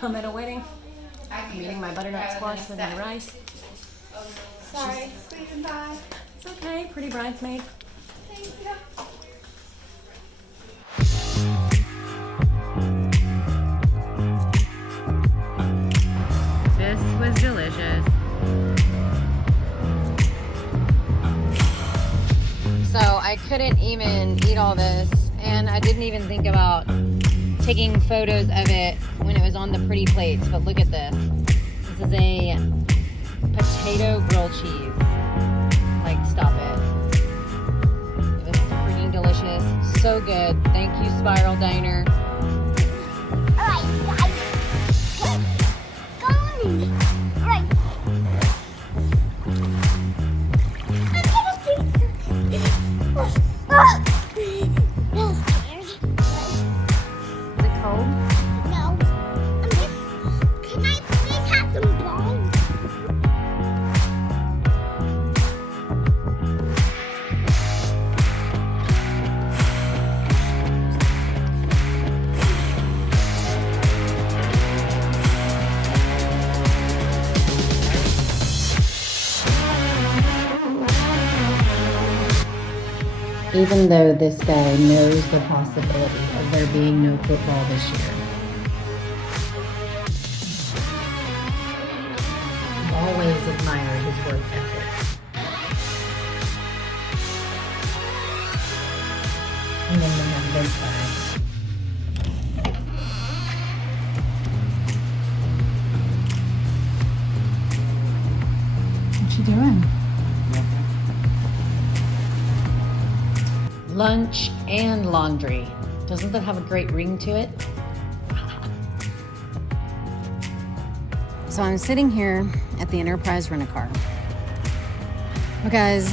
I'm at a wedding. I'm eating my butternut squash with my rice. Sorry, squeezing by. It's okay, pretty bridesmaid. Thank you. This was delicious. So I couldn't even eat all this, and I didn't even think about taking photos of it when it was on the pretty plates. But look at this. This is a potato grilled cheese. Like, stop it. It was freaking delicious. So good. Thank you, Spiral Diner. Alright, guys. Go on. Right. I'm gonna take some. I'm scared. Is it cold? No. I'm just. Can I please have some bones? Even though this guy knows the possibility of there being no football this year. I've always admired his work ethic. And then we have this guy. What you doing? Lunch and laundry. Doesn't that have a great ring to it? So I'm sitting here at the Enterprise Rent-A-Car. Well, guys,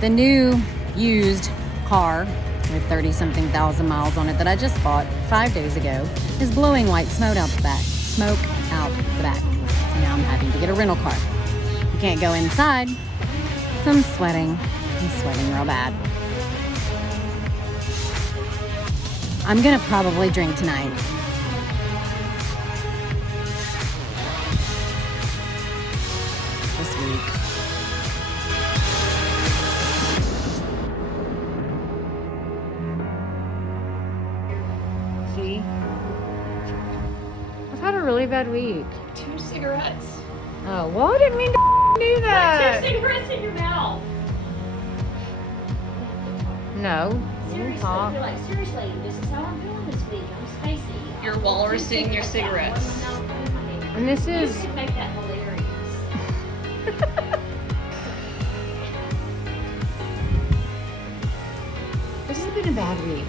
the new used car with 30-something thousand miles on it that I just bought 5 days ago is blowing white smoke out the back. Smoke out the back. So now I'm having to get a rental car. You can't go inside, so I'm sweating. I'm sweating real bad. I'm gonna probably drink tonight. This week. See? I've had a really bad week. 2 cigarettes. Oh, well, I didn't mean to do that. 2 cigarettes in your mouth. No. Seriously, Talk. you're like, seriously, this is how I'm feeling this week. I'm spacey. You're walrusing your cigarettes. And this You is... could make that hilarious. This has been a bad week.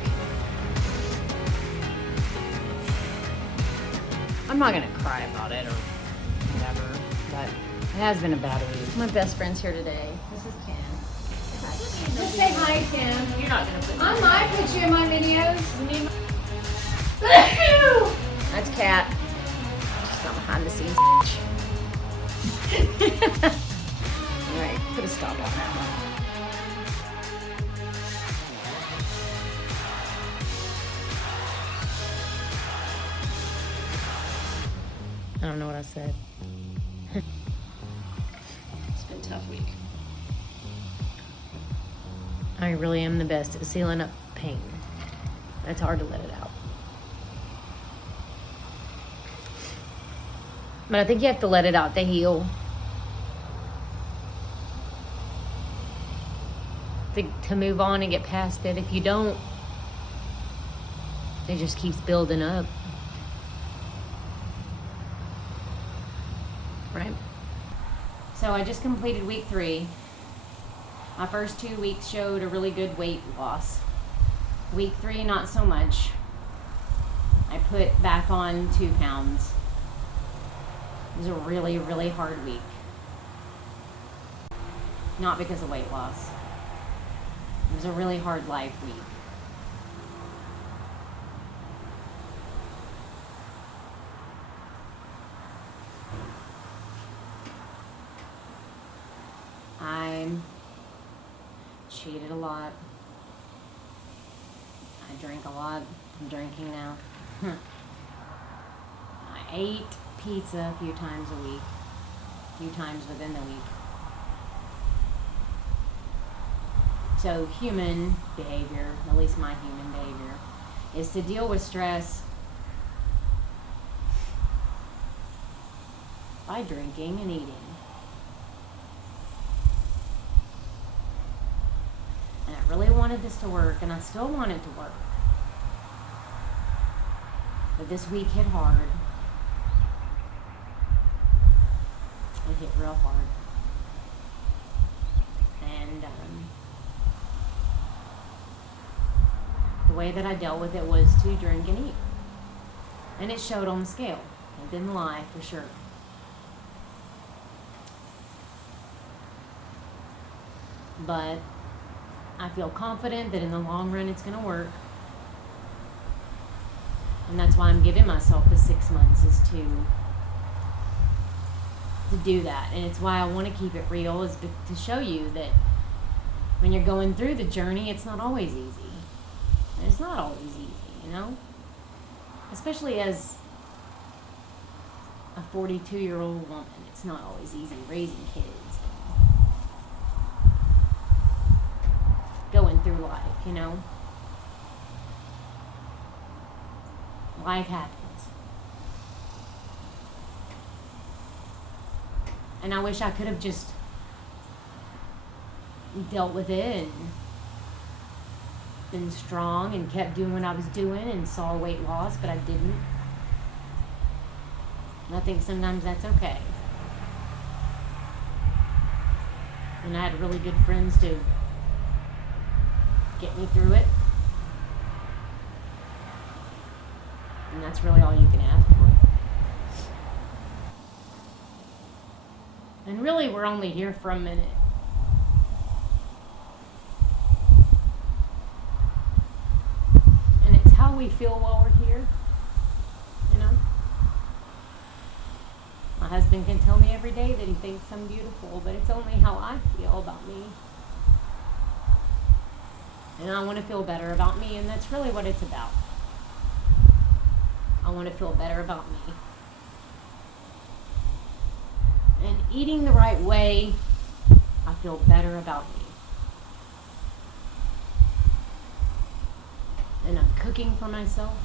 I'm not gonna cry about it or whatever, but it has been a bad week. My best friend's here today. This is Ken. Just say hi, Ken. You're not going to put I might put you in my videos. That's Kat. She's not behind the scenes. Alright, put a stop on that one. I don't know what I said. It's been a tough week. I really am the best at sealing up pain. It's hard to let it out. But I think you have to let it out to heal. To move on and get past it. If you don't, it just keeps building up. Right? So I just completed week 3. My first 2 weeks showed a really good weight loss. Week 3, not so much. I put back on 2 pounds. It was a really, really hard week. Not because of weight loss. It was a really hard life week. I cheated a lot. I drank a lot. I'm drinking now. ate pizza a few times a week, a few times within the week. So human behavior, at least my human behavior, is to deal with stress by drinking and eating. And I really wanted this to work, and I still want it to work. But this week hit hard. It hit real hard. And the way that I dealt with it was to drink and eat. And it showed on the scale. It didn't lie, for sure. But I feel confident that in the long run it's going to work. And that's why I'm giving myself the 6 months, is to do that. And it's why I want to keep it real, is to show you that when you're going through the journey, it's not always easy. And it's not always easy, you know? Especially as a 42-year-old woman, it's not always easy raising kids. Going through life, you know? Life happens. And I wish I could have just dealt with it and been strong and kept doing what I was doing and saw weight loss, but I didn't. And I think sometimes that's okay. And I had really good friends to get me through it. And that's really all you can ask for. And really, we're only here for a minute. And it's how we feel while we're here, you know? My husband can tell me every day that he thinks I'm beautiful, but it's only how I feel about me. And I want to feel better about me, and that's really what it's about. I want to feel better about me. And eating the right way, I feel better about me. And I'm cooking for myself.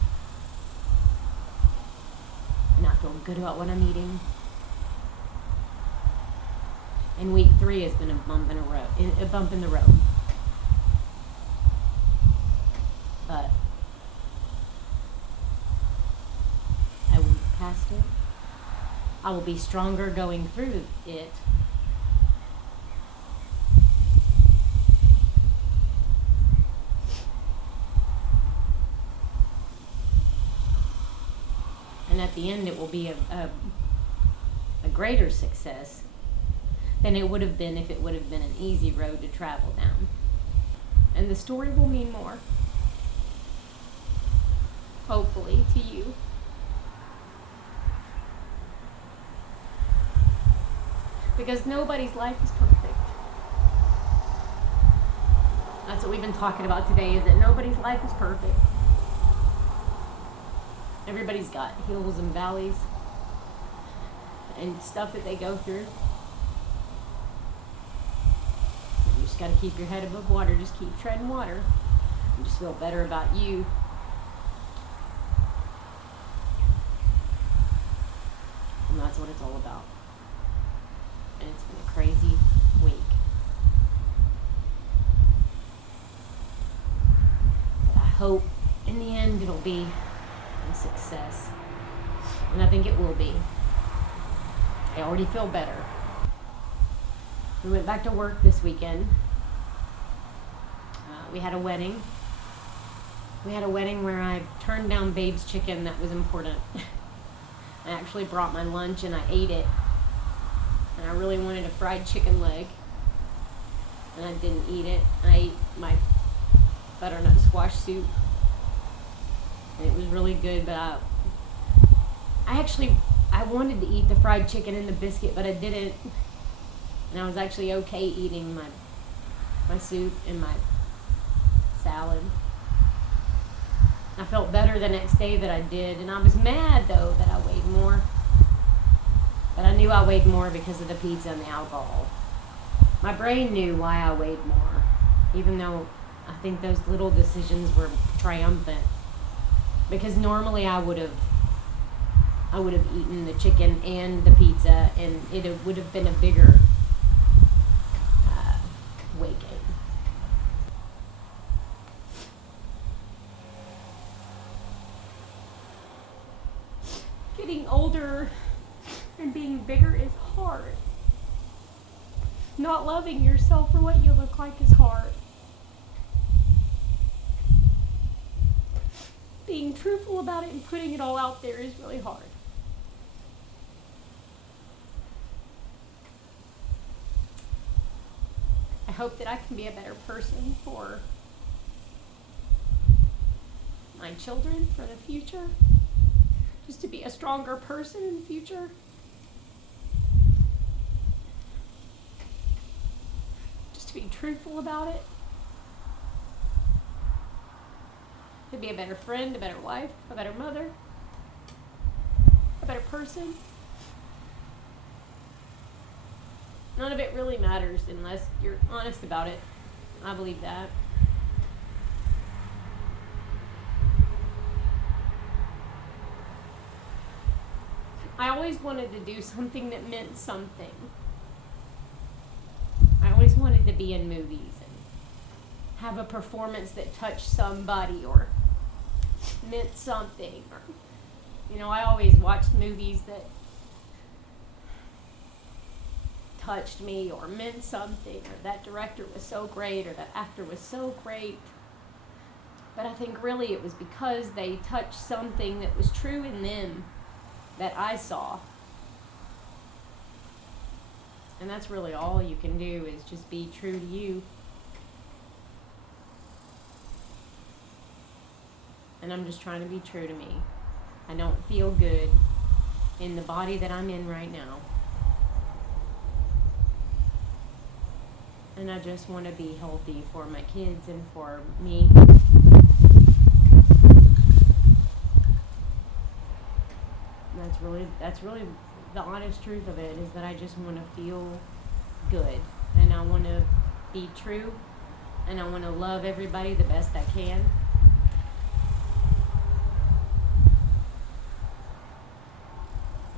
And I feel good about what I'm eating. And week 3 has been a bump in the road. But I will be past it. I will be stronger going through it. And at the end, it will be a greater success than it would have been if it would have been an easy road to travel down. And the story will mean more, hopefully, to you. Because nobody's life is perfect. That's what we've been talking about today, is that nobody's life is perfect. Everybody's got hills and valleys and stuff that they go through. You just got to keep your head above water. Just keep treading water. And just feel better about you. And that's what it's all about. And it's been a crazy week. But I hope in the end it'll be a success. And I think it will be. I already feel better. We went back to work this weekend. We had a wedding. We had a wedding where I turned down Babe's chicken. That was important. I actually brought my lunch and I ate it. And I really wanted a fried chicken leg. And I didn't eat it. I ate my butternut squash soup. And it was really good, but I wanted to eat the fried chicken and the biscuit, but I didn't. And I was actually okay eating my soup and my salad. I felt better the next day that I did, and I was mad though that I weighed more. But I knew I weighed more because of the pizza and the alcohol. My brain knew why I weighed more, even though I think those little decisions were triumphant. Because normally I would have eaten the chicken and the pizza, and it would have been a bigger weight gain. Getting older and being bigger is hard. Not loving yourself for what you look like is hard. Being truthful about it and putting it all out there is really hard. I hope that I can be a better person for my children, for the future. Just to be a stronger person in the future. Just to be truthful about it. To be a better friend, a better wife, a better mother, a better person. None of it really matters unless you're honest about it. I believe that. I always wanted to do something that meant something. I always wanted to be in movies and have a performance that touched somebody or meant something. Or, you know, I always watched movies that touched me or meant something, or that director was so great or that actor was so great. But I think really it was because they touched something that was true in them that I saw. And that's really all you can do, is just be true to you. And I'm just trying to be true to me. I don't feel good in the body that I'm in right now. And I just want to be healthy for my kids and for me. That's really the honest truth of it, is that I just want to feel good, and I want to be true, and I want to love everybody the best I can.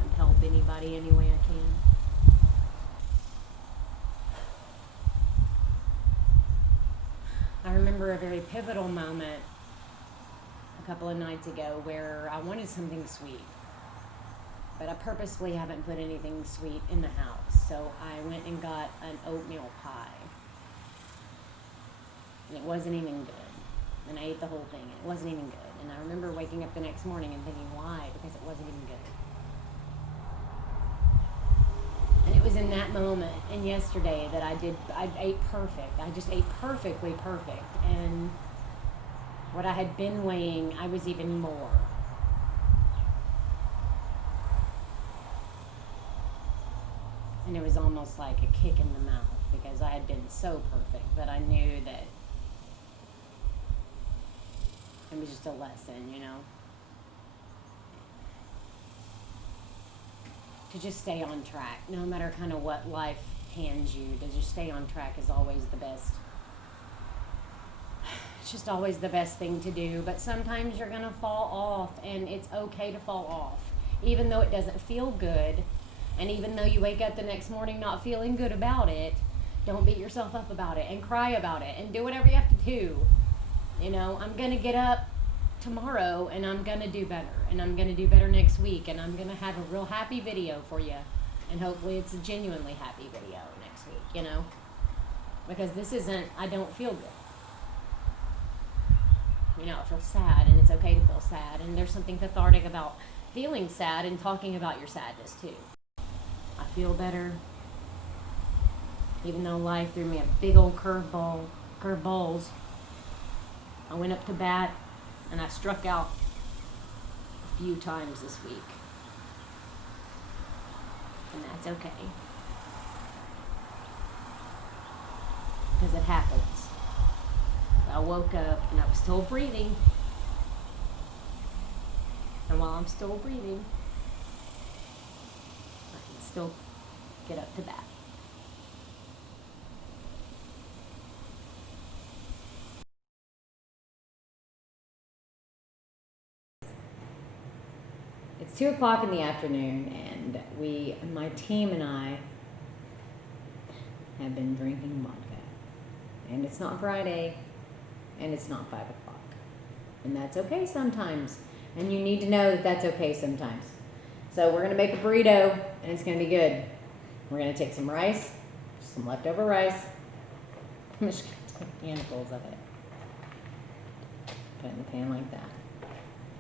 And help anybody any way I can. I remember a very pivotal moment a couple of nights ago where I wanted something sweet. But I purposefully haven't put anything sweet in the house. So I went and got an oatmeal pie. And it wasn't even good. And I ate the whole thing. And it wasn't even good. And I remember waking up the next morning and thinking, why? Because it wasn't even good. And it was in that moment and yesterday that I ate perfect. I just ate perfectly perfect. And what I had been weighing, I was even more. And it was almost like a kick in the mouth, because I had been so perfect that I knew that it was just a lesson, you know? To just stay on track, no matter kind of what life hands you, to just stay on track is always the best. It's just always the best thing to do, but sometimes you're gonna fall off, and it's okay to fall off. Even though it doesn't feel good, and even though you wake up the next morning not feeling good about it, don't beat yourself up about it and cry about it and do whatever you have to do. You know, I'm going to get up tomorrow and I'm going to do better. And I'm going to do better next week. And I'm going to have a real happy video for you. And hopefully it's a genuinely happy video next week, you know. Because this isn't, I don't feel good. You know, I feel sad, and it's okay to feel sad. And there's something cathartic about feeling sad and talking about your sadness too. I feel better, even though life threw me a big old curveballs. I went up to bat, and I struck out a few times this week. And that's okay. Because it happens. I woke up, and I was still breathing. And while I'm still breathing, I can still get up to bat. It's 2 o'clock in the afternoon, and my team and I have been drinking vodka. And it's not Friday, and it's not 5 o'clock. And that's okay sometimes. And you need to know that that's okay sometimes. So we're gonna make a burrito, and it's gonna be good. We're gonna take some rice, some leftover rice. I'm just gonna take handfuls of it. Put it in the pan like that.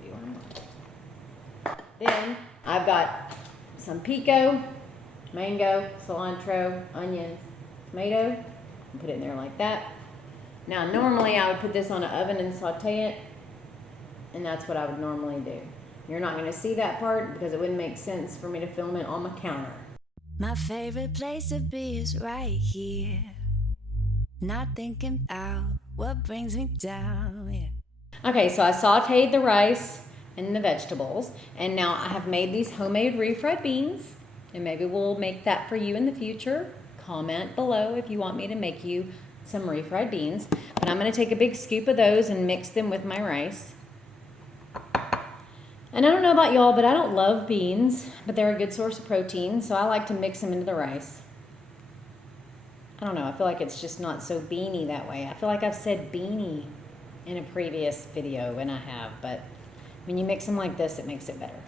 If you want more. Then I've got some pico, mango, cilantro, onions, tomato, and put it in there like that. Now normally I would put this on an oven and saute it, and that's what I would normally do. You're not gonna see that part because it wouldn't make sense for me to film it on my counter. My favorite place to be is right here. Not thinking about what brings me down, yeah. Okay, so I sauteed the rice and the vegetables, and now I have made these homemade refried beans, and maybe we'll make that for you in the future. Comment below if you want me to make you some refried beans, but I'm gonna take a big scoop of those and mix them with my rice. And I don't know about y'all, but I don't love beans, but they're a good source of protein, so I like to mix them into the rice. I don't know, I feel like it's just not so beany that way. I feel like I've said beanie in a previous video, and I have, but when you mix them like this, it makes it better.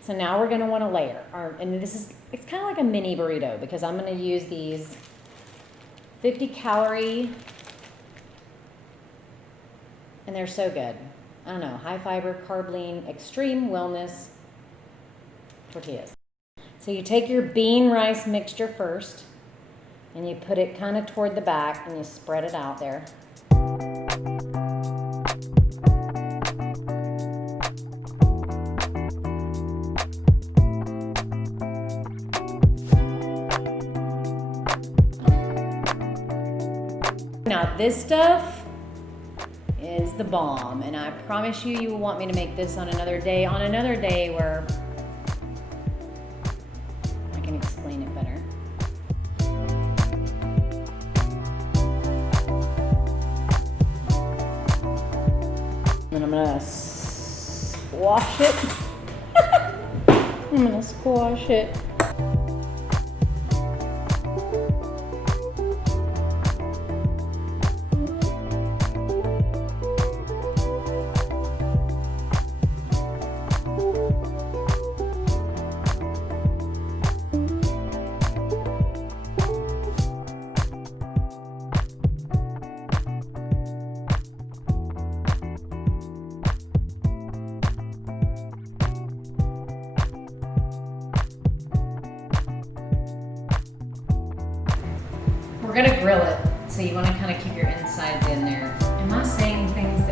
So now we're gonna wanna layer, and it's kind of like a mini burrito because I'm gonna use these 50 calorie, and they're so good. I don't know, high fiber, carb lean, Xtreme wellness tortillas. So you take your bean rice mixture first, and you put it kind of toward the back, and you spread it out there. Now this stuff is the bomb, and I promise you will want me to make this on another day where I can explain it better. And I'm gonna squash it. I'm gonna squash it. We're gonna grill it, so you wanna kind of keep your insides in there. Am I saying things